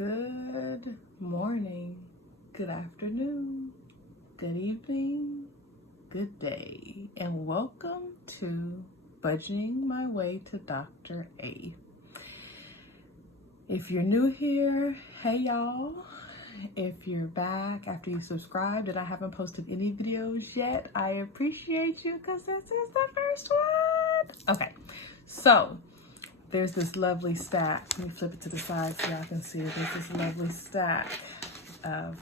Good morning, good afternoon, good evening, good day, and welcome to Budgeting My Way to Dr. A. If you're new here, hey y'all. If you're back after you subscribed and I haven't posted any videos yet, I appreciate you because this is the first one. Okay, so there's this lovely stack. Let me flip it to the side so y'all can see. There's this lovely stack of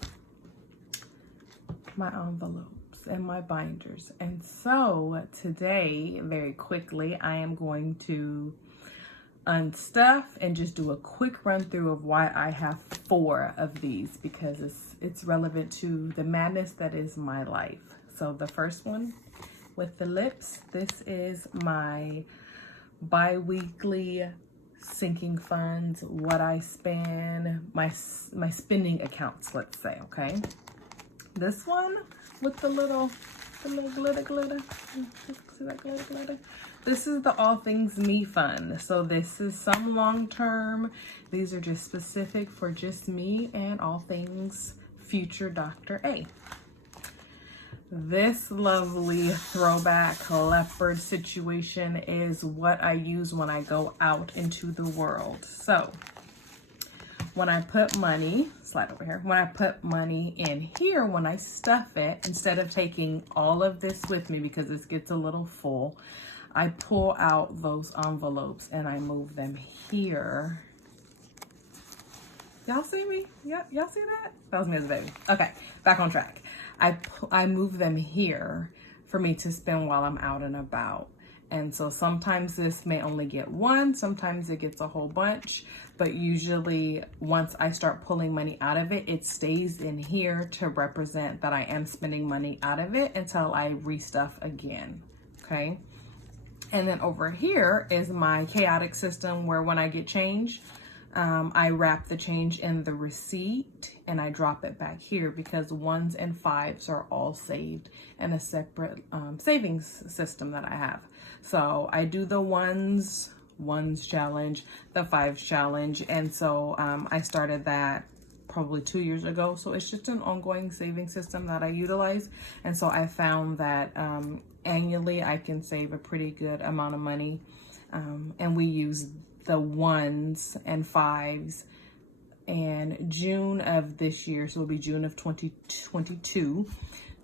my envelopes and my binders. And so today, very quickly, I am going to unstuff and just do a quick run through of why I have 4 of these, because it's relevant to the madness that is my life. So the first one with the lips, this is my bi-weekly sinking funds, what I spend, my spending accounts, let's say. Okay, this one with the little glitter, see that glitter? This is the All Things Me fund. So this is some long-term. These are just specific for just me and all things future Dr. A. This lovely throwback leopard situation is what I use when I go out into the world. So when I put money, slide over here, when I put money in here, when I stuff it, instead of taking all of this with me because this gets a little full, I pull out those envelopes and I move them here. Y'all see me? Y'all see that? That was me as a baby. Okay, back on track. I move them here for me to spend while I'm out and about. And so sometimes this may only get one, sometimes it gets a whole bunch, but usually once I start pulling money out of it, it stays in here to represent that I am spending money out of it until I restuff again, okay? And then over here is my chaotic system where when I get change, I wrap the change in the receipt and I drop it back here because 1s and 5s are all saved in a separate savings system that I have. So I do the ones challenge, the 5s challenge. And so I started that probably 2 years ago. So it's just an ongoing saving system that I utilize. And so I found that annually I can save a pretty good amount of money. And we use the 1s and 5s in June of this year, so it'll be June of 2022,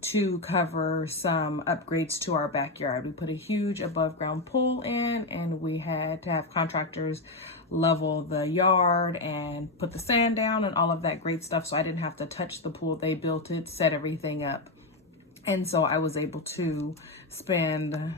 to cover some upgrades to our backyard. We put a huge above ground pool in and we had to have contractors level the yard and put the sand down and all of that great stuff, so I didn't have to touch the pool. They built it, set everything up, and so I was able to spend,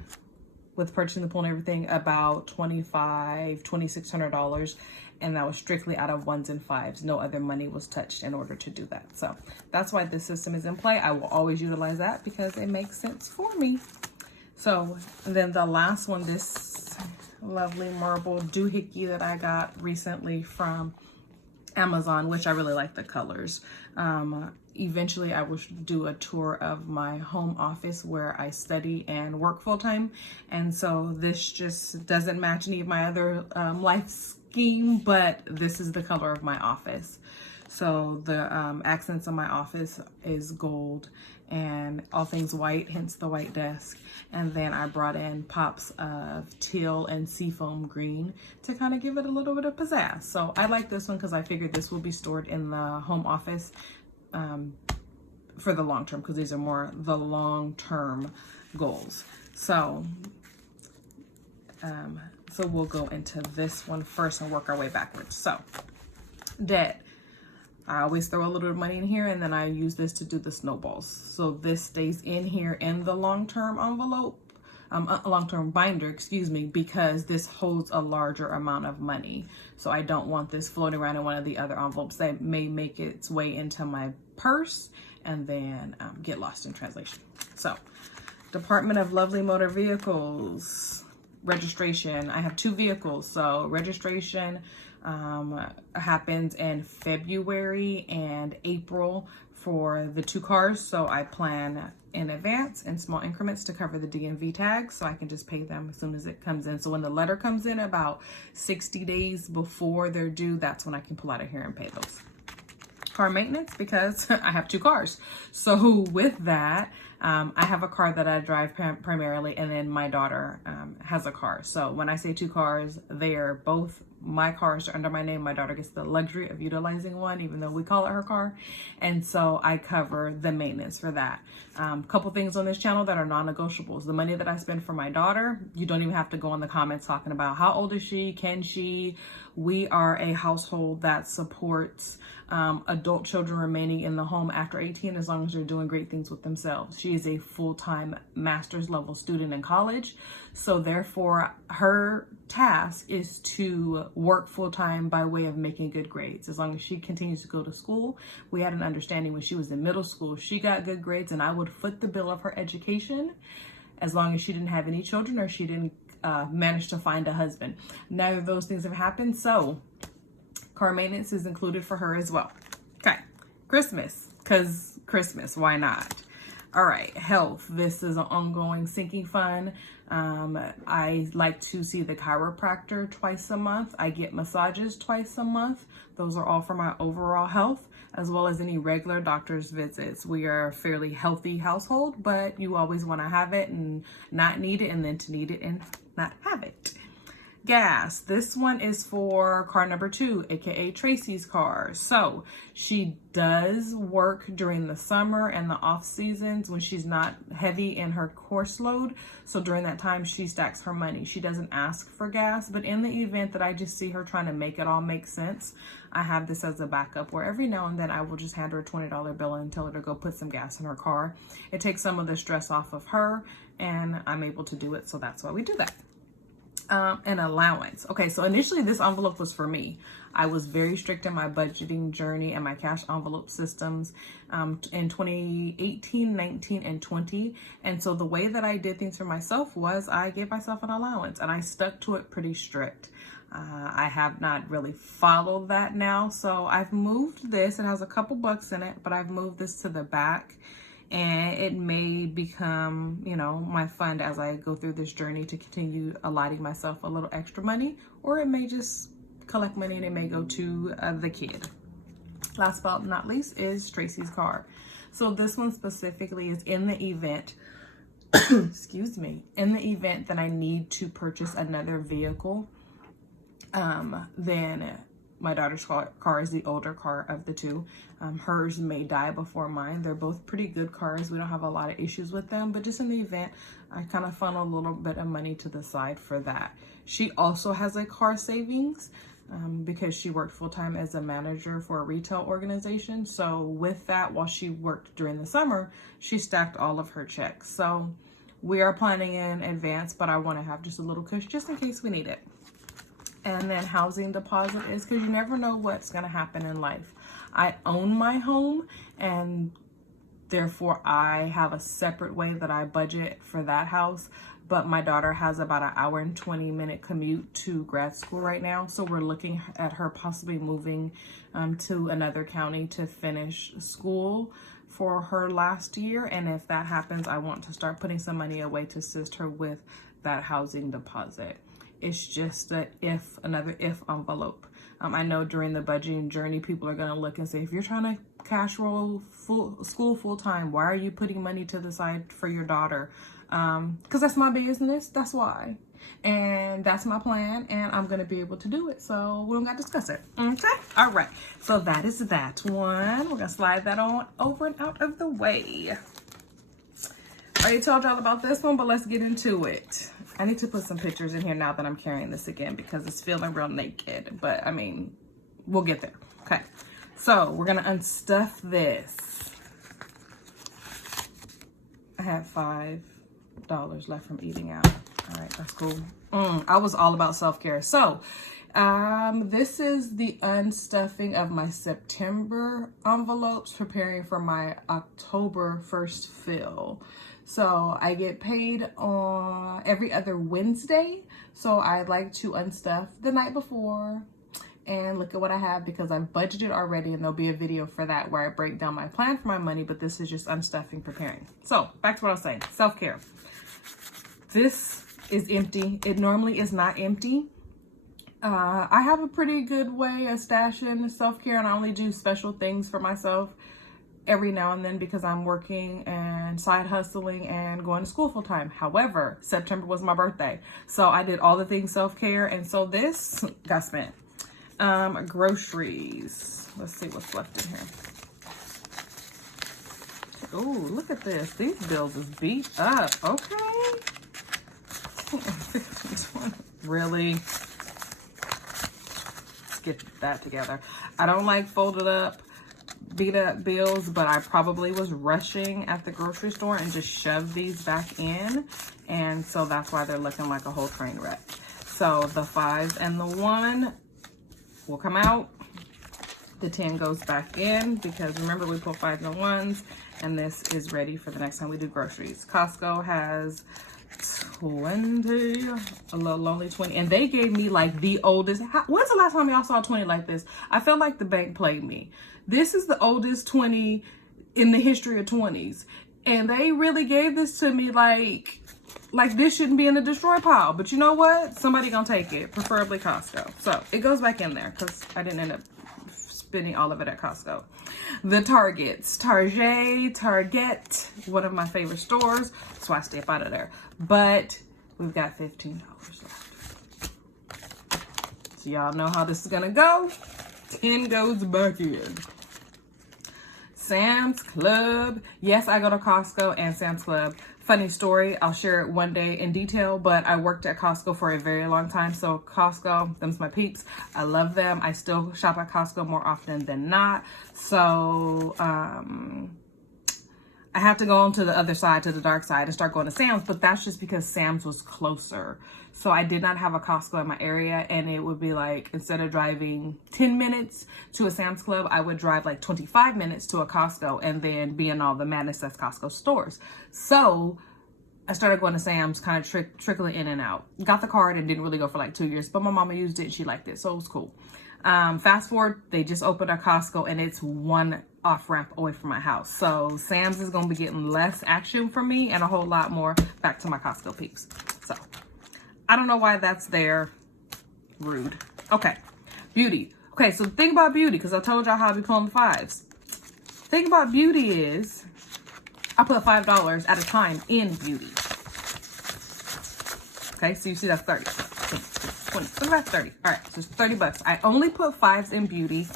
with purchasing the pool and everything, about $2,600, and that was strictly out of 1s and 5s. No other money was touched in order to do that. So that's why this system is in play. I will always utilize that because it makes sense for me. So then the last one, this lovely marble doohickey that I got recently from Amazon, which I really like the colors. Eventually I will do a tour of my home office where I study and work full time. And so this just doesn't match any of my other life scheme, but this is the color of my office. So the accents of my office is gold and all things white, hence the white desk. And then I brought in pops of teal and seafoam green to kind of give it a little bit of pizzazz. So I like this one because I figured this will be stored in the home office for the long term, because these are more the long term goals. So so we'll go into this one first and work our way backwards. So debt, I always throw a little bit of money in here and then I use this to do the snowballs. So this stays in here in the long-term envelope, long-term binder, excuse me, because this holds a larger amount of money. So I don't want this floating around in one of the other envelopes that may make its way into my purse and then get lost in translation. So Department of Lovely Motor Vehicles, registration. I have 2 vehicles. So registration happens in February and April for the 2 cars. So I plan in advance in small increments to cover the DMV tags, so I can just pay them as soon as it comes in. So when the letter comes in about 60 days before they're due, that's when I can pull out of here and pay those. Car maintenance, because I have 2 cars. So with that, I have a car that I drive primarily, and then my daughter has a car. So when I say 2 cars, they are both my cars are under my name. My daughter gets the luxury of utilizing one, even though we call it her car. And so I cover the maintenance for that. Couple things on this channel that are non-negotiables. The money that I spend for my daughter, you don't even have to go in the comments talking about how old is she, can she. We are a household that supports adult children remaining in the home after 18, as long as they're doing great things with themselves. She is a full-time master's level student in college. So therefore, her task is to work full-time by way of making good grades. As long as she continues to go to school, we had an understanding when she was in middle school, she got good grades and I would foot the bill of her education as long as she didn't have any children or she didn't manage to find a husband. Neither of those things have happened, so car maintenance is included for her as well. Okay, Christmas, because Christmas, why not? All right, health. This is an ongoing sinking fund. I like to see the chiropractor twice a month. I get massages twice a month. Those are all for my overall health, as well as any regular doctor's visits. We are a fairly healthy household, but you always want to have it and not need it, and then to need it and not have it. Gas. This one is for car number 2, aka Tracy's car. So she does work during the summer and the off seasons when she's not heavy in her course load. So during that time, she stacks her money. She doesn't ask for gas, but in the event that I just see her trying to make it all make sense, I have this as a backup where every now and then I will just hand her a $20 bill and tell her to go put some gas in her car. It takes some of the stress off of her and I'm able to do it. So that's why we do that. An allowance. Okay, so initially this envelope was for me. I was very strict in my budgeting journey and my cash envelope systems in 2018, 19, and 20. And so the way that I did things for myself was I gave myself an allowance and I stuck to it pretty strict. I have not really followed that now. So I've moved this. It has a couple bucks in it, but I've moved this to the back. And it may become, you know, my fund as I go through this journey to continue allotting myself a little extra money, or it may just collect money and it may go to the kid. Last but not least is Tracy's car. So this one specifically is in the event, excuse me, in the event that I need to purchase another vehicle, then my daughter's car is the older car of the 2. Hers may die before mine. They're both pretty good cars. We don't have a lot of issues with them, but just in the event, I kind of funnel a little bit of money to the side for that. She also has a car savings because she worked full-time as a manager for a retail organization. So with that, while she worked during the summer, she stacked all of her checks. So we are planning in advance, but I want to have just a little cushion just in case we need it. And then housing deposit is because you never know what's going to happen in life. I own my home and therefore I have a separate way that I budget for that house. But my daughter has about an hour and 20-minute commute to grad school right now. So we're looking at her possibly moving to another county to finish school for her last year. And if that happens, I want to start putting some money away to assist her with that housing deposit. It's just another if envelope. I know during the budgeting journey, people are going to look and say, if you're trying to cash roll school full time, why are you putting money to the side for your daughter? Because that's my business. That's why. And that's my plan. And I'm going to be able to do it. So we don't got to discuss it. Okay. All right. So that is that one. We're going to slide that on over and out of the way. I already told y'all about this one, but let's get into it. I need to put some pictures in here now that I'm carrying this again because it's feeling real naked. But, I mean, we'll get there. Okay. So, we're going to unstuff this. I have $5 left from eating out. All right, that's cool. I was all about self-care. So, this is the unstuffing of my September envelopes, preparing for my October 1st fill. So I get paid on every other Wednesday. So I like to unstuff the night before and look at what I have because I've budgeted already, and there'll be a video for that where I break down my plan for my money, but this is just unstuffing, preparing. So back to what I was saying, self-care. This is empty. It normally is not empty. I have a pretty good way of stashing self-care, and I only do special things for myself every now and then because I'm working and side hustling and going to school full time. However, September was my birthday, so I did all the things self-care, and so this got spent. Groceries. Let's see what's left in here. Oh, look at this. These bills is beat up. Okay. Really? Let's get that together. I don't like folded up, beat up bills, but I probably was rushing at the grocery store and just shoved these back in. And so that's why they're looking like a whole train wreck. So the 5 and the 1 will come out. The 10 goes back in because remember we put 5 and 1s, and this is ready for the next time we do groceries. Costco has 20, a little only 20, and they gave me like the oldest. When's the last time y'all saw 20 like this? I felt like the bank played me. This is the oldest 20 in the history of 20s, and they really gave this to me like this shouldn't be in the destroy pile. But you know what? Somebody gonna take it, preferably Costco. So it goes back in there because I didn't end up spending all of it at Costco. The Targets, Target, one of my favorite stores, so I stay up out of there. But we've got $15 left. So y'all know how this is gonna go. 10 goes back in. Sam's Club. Yes, I go to Costco and Sam's Club. Funny story, I'll share it one day in detail, but I worked at Costco for a very long time. So Costco, them's my peeps. I love them. I still shop at Costco more often than not. So I have to go on to the other side, to the dark side, and start going to Sam's, but that's just because Sam's was closer. So I did not have a Costco in my area, and it would be like, instead of driving 10 minutes to a Sam's Club, I would drive like 25 minutes to a Costco and then be in all the madness that's Costco stores. So I started going to Sam's, kind of trickling in and out. Got the card and didn't really go for like 2 years, but my mama used it and she liked it, so it was cool. Fast forward, they just opened a Costco and it's one off-ramp away from my house. So Sam's is gonna be getting less action from me and a whole lot more back to my Costco peeps. So I don't know why that's there. Rude. Okay, beauty. Okay, so the thing about beauty, because I told y'all how I be pulling the 5s. Thing about beauty is I put $5 at a time in beauty. Okay, so you see that's 30. 20, so that's 30. All right, so it's $30. I only put 5s in beauty.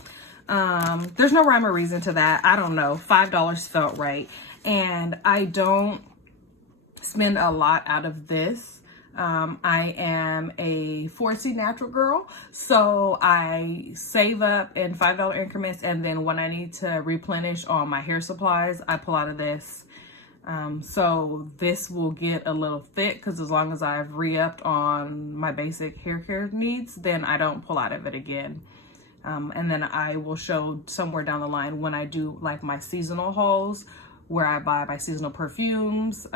There's no rhyme or reason to that. I don't know. $5 felt right. And I don't spend a lot out of this. I am a 4C natural girl, so I save up in $5 increments, and then when I need to replenish all my hair supplies, I pull out of this. So this will get a little thick because as long as I've re-upped on my basic hair care needs, then I don't pull out of it again. And then I will show somewhere down the line when I do like my seasonal hauls where I buy my seasonal perfumes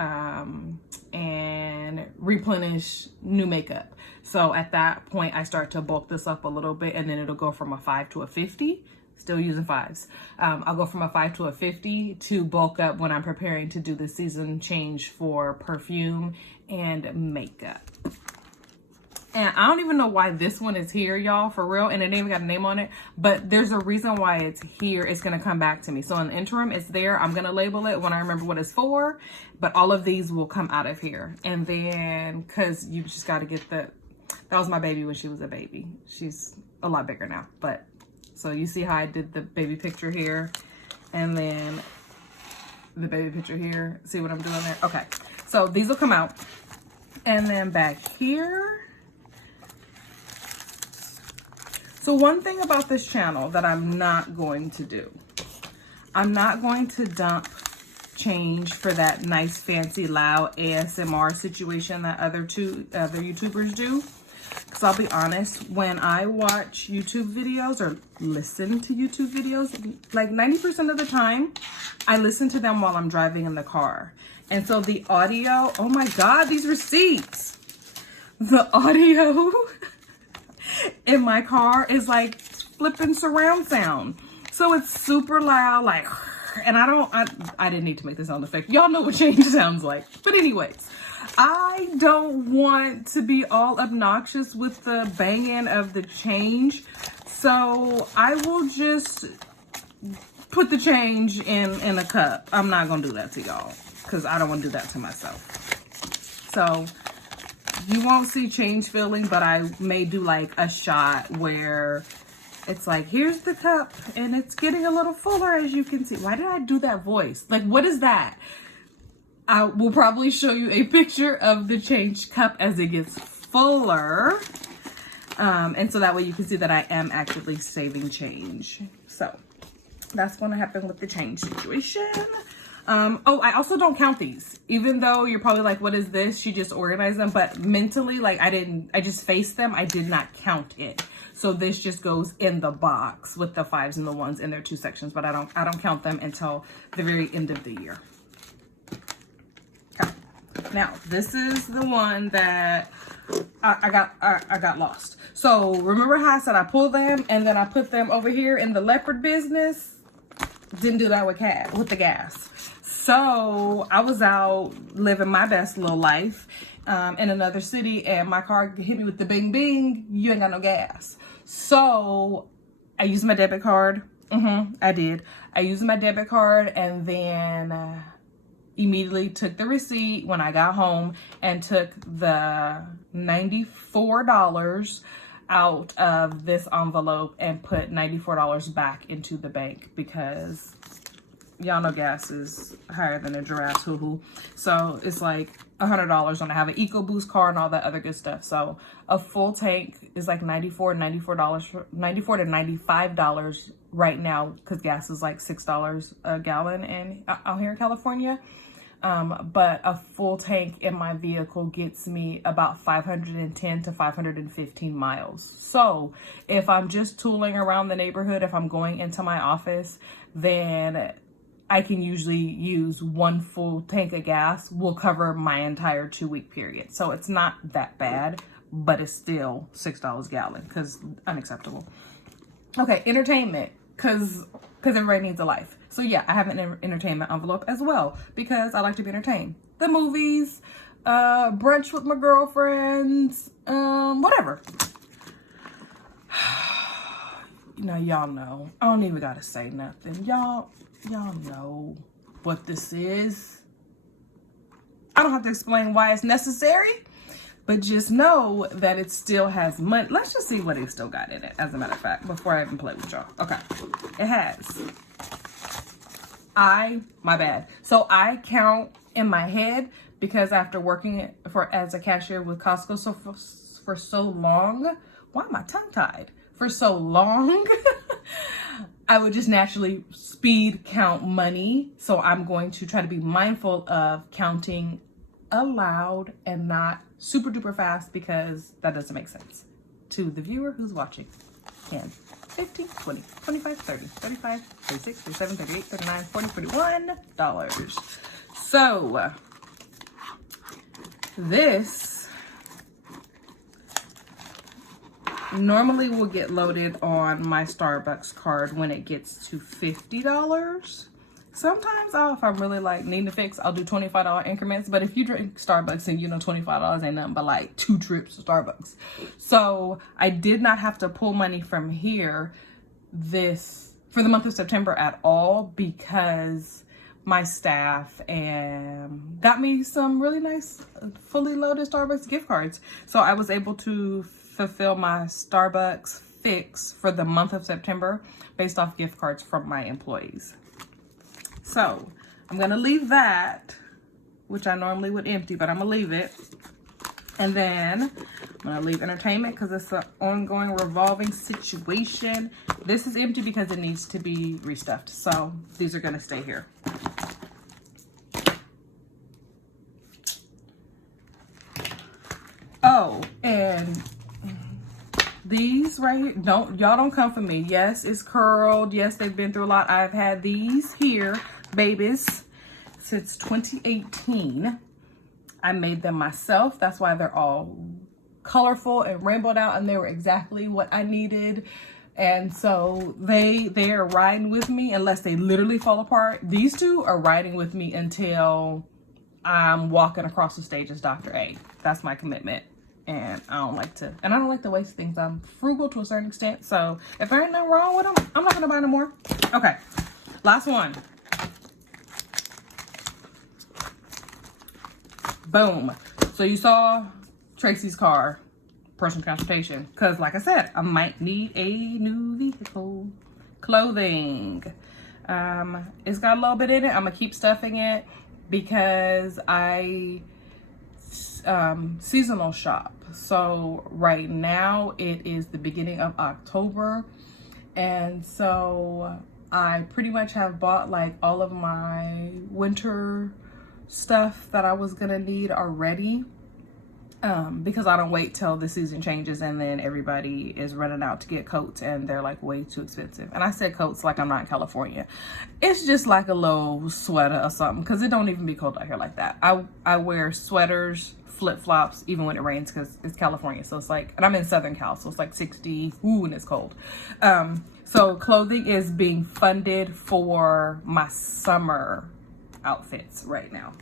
and replenish new makeup. So at that point, I start to bulk this up a little bit, and then it'll go from a 5 to a 50. Still using 5s. I'll go from a 5 to a 50 to bulk up when I'm preparing to do the season change for perfume and makeup. And I don't even know why this one is here, y'all, for real. And it ain't even got a name on it. But there's a reason why it's here. It's going to come back to me. So in the interim, it's there. I'm going to label it when I remember what it's for. But all of these will come out of here. And then, because you just got to get that was my baby when she was a baby. She's a lot bigger now. But, so you see how I did the baby picture here. And then the baby picture here. See what I'm doing there? Okay. So these will come out. And then back here. So one thing about this channel that I'm not going to do, I'm not going to dump change for that nice, fancy, loud ASMR situation that other YouTubers do. Because I'll be honest, when I watch YouTube videos or listen to YouTube videos, like 90% of the time, I listen to them while I'm driving in the car. And so the audio, oh my God, these receipts. The audio in my car is like flipping surround sound. So it's super loud, like, and I didn't need to make the sound effect. Y'all know what change sounds like. But anyways, I don't want to be all obnoxious with the banging of the change. So I will just put the change in a cup. I'm not gonna do that to y'all because I don't want to do that to myself. So you won't see change filling, but I may do like a shot where it's like, here's the cup and it's getting a little fuller, as you can see. Why did I do that voice? Like, what is that? I will probably show you a picture of the change cup as it gets fuller. And so that way you can see that I am actively saving change. So that's going to happen with the change situation. Oh, I also don't count these, even though you're probably like, what is this? She just organized them. But mentally, like I just faced them. I did not count it. So this just goes in the box with the 5s and the 1s in their 2 sections, but I don't count them until the very end of the year. Okay. Now, this is the one that I got lost. So remember how I said I pulled them and then I put them over here in the leopard business? Didn't do that with the gas. So I was out living my best little life in another city, and my car hit me with the bing bing. You ain't got no gas. So I used my debit card. I did. I used my debit card and then immediately took the receipt when I got home and took the $94 out of this envelope and put $94 back into the bank because y'all know gas is higher than a giraffe's hoo-hoo. So it's like $100 when I have an EcoBoost card and all that other good stuff. So a full tank is like $94 to $95 right now because gas is like $6 a gallon out here in California. But a full tank in my vehicle gets me about 510 to 515 miles. So if I'm just tooling around the neighborhood, if I'm going into my office, then I can usually use one full tank of gas will cover my entire 2-week period. So it's not that bad, but it's still $6 a gallon because unacceptable. Okay, entertainment, because everybody needs a life. So yeah, I have an entertainment envelope as well because I like to be entertained. The movies, brunch with my girlfriends, whatever. Y'all know. I don't even gotta say nothing. Y'all know what this is. I don't have to explain why it's necessary, but just know that it still has money. Let's just see what it still got in it, as a matter of fact, before I even play with y'all. Okay, it has. My bad. So I count in my head because after working as a cashier with Costco for so long, why am I tongue-tied? For so long, I would just naturally speed count money. So I'm going to try to be mindful of counting aloud and not super duper fast because that doesn't make sense to the viewer who's watching. 10, 15, 20, 25, 30, 35, 36, 37, 38, 39, 40, $41. So this normally will get loaded on my Starbucks card when it gets to $50. Sometimes if I'm really like needing to fix, I'll do $25 increments. But if you drink Starbucks and you know $25 ain't nothing but like 2 trips to Starbucks. So I did not have to pull money from here for the month of September at all because my staff got me some really nice fully loaded Starbucks gift cards. So I was able to fulfill my Starbucks fix for the month of September based off gift cards from my employees. So I'm going to leave that, which I normally would empty, but I'm going to leave it. And then I'm going to leave entertainment because it's an ongoing revolving situation. This is empty because it needs to be restuffed. So these are going to stay here. Oh, and these right here, y'all don't come for me. Yes, it's curled. Yes, they've been through a lot. I've had these here, babies, since 2018. I made them myself. That's why they're all colorful and rainbowed out, and they were exactly what I needed. And so they are riding with me unless they literally fall apart. These two are riding with me until I'm walking across the stage as Dr. A. That's my commitment. And I don't like to waste things. I'm frugal to a certain extent. So if there ain't nothing wrong with them, I'm not gonna buy no more. Okay, last one. Boom. So you saw Tracy's car, personal transportation. Cause like I said, I might need a new vehicle. Clothing. It's got a little bit in it. I'm gonna keep stuffing it because I seasonal shop. So right now it is the beginning of October, and so I pretty much have bought like all of my winter stuff that I was gonna need already, because I don't wait till the season changes and then everybody is running out to get coats and they're like way too expensive. And I said coats like I'm not in California. It's just like a little sweater or something, because it don't even be cold out here like that. I wear sweaters, flip-flops, even when it rains, because it's California. So it's like, and I'm in Southern Cal, so it's like 60, ooh, and it's cold. So clothing is being funded for my summer outfits right now.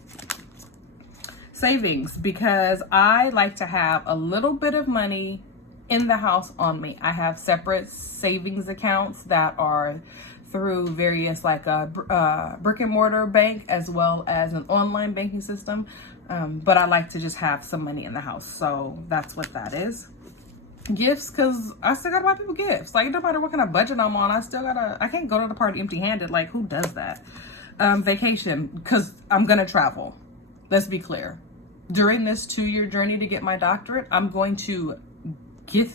Savings, because I like to have a little bit of money in the house on me. I have separate savings accounts that are through various like a brick and mortar bank as well as an online banking system. But I like to just have some money in the house. So that's what that is. Gifts, because I still gotta buy people gifts. Like, no matter what kind of budget I'm on, I can't go to the party empty handed. Like, who does that? Vacation, because I'm gonna travel. Let's be clear. During this 2-year journey to get my doctorate, I'm going to get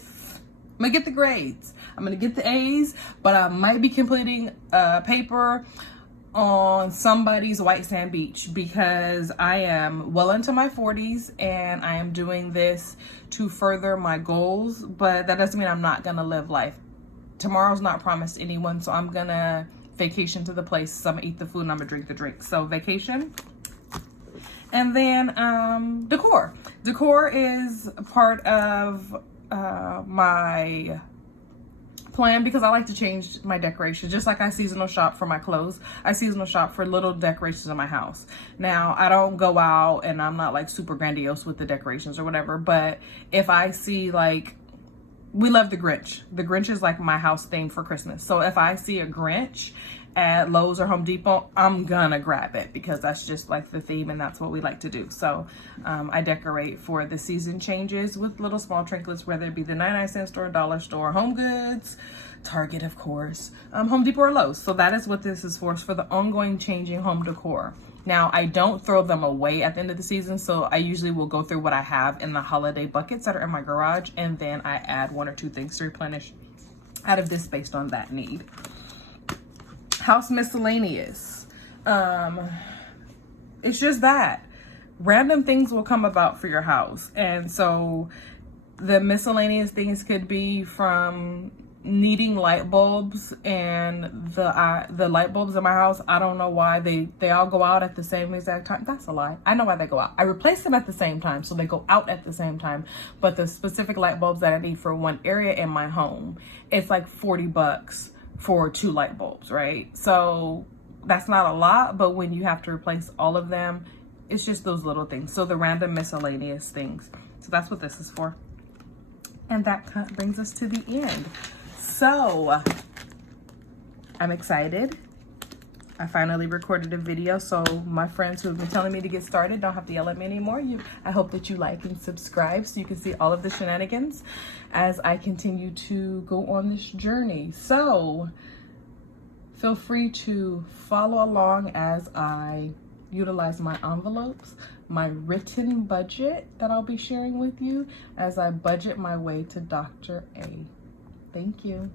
the grades. I'm gonna get the A's, but I might be completing a paper on somebody's white sand beach, because I am well into my 40s and I am doing this to further my goals, but that doesn't mean I'm not gonna live life. Tomorrow's not promised to anyone, so I'm gonna vacation to the place. So I'm gonna eat the food and I'm gonna drink the drink. So vacation. And then decor. Decor is part of my plan, because I like to change my decorations. Just like I seasonal shop for my clothes, I seasonal shop for little decorations in my house. Now, I don't go out and I'm not like super grandiose with the decorations or whatever, but if I see, like, we love the Grinch. The Grinch is like my house theme for Christmas. So if I see a Grinch at Lowe's or Home Depot, I'm gonna grab it, because that's just like the theme and that's what we like to do. So I decorate for the season changes with little small trinkets, whether it be the 99-cent store, dollar store, Home Goods, Target, of course, Home Depot or Lowe's. So that is what this is for. It's for the ongoing changing home decor. Now, I don't throw them away at the end of the season, so I usually will go through what I have in the holiday buckets that are in my garage, and then I add 1 or 2 things to replenish out of this based on that need. House miscellaneous. It's just that random things will come about for your house, and so the miscellaneous things could be from needing light bulbs, and the light bulbs in my house, I don't know why they all go out at the same exact time. That's a lie. I know why they go out. I replace them at the same time, so they go out at the same time. But the specific light bulbs that I need for one area in my home, it's like $40 for 2 light bulbs, right? So that's not a lot, but when you have to replace all of them, it's just those little things. So the random miscellaneous things. So that's what this is for. And that brings us to the end. So I'm excited. I finally recorded a video, so my friends who have been telling me to get started don't have to yell at me anymore. I hope that you like and subscribe so you can see all of the shenanigans as I continue to go on this journey. So feel free to follow along as I utilize my envelopes, my written budget that I'll be sharing with you as I budget my way to Dr. A. Thank you.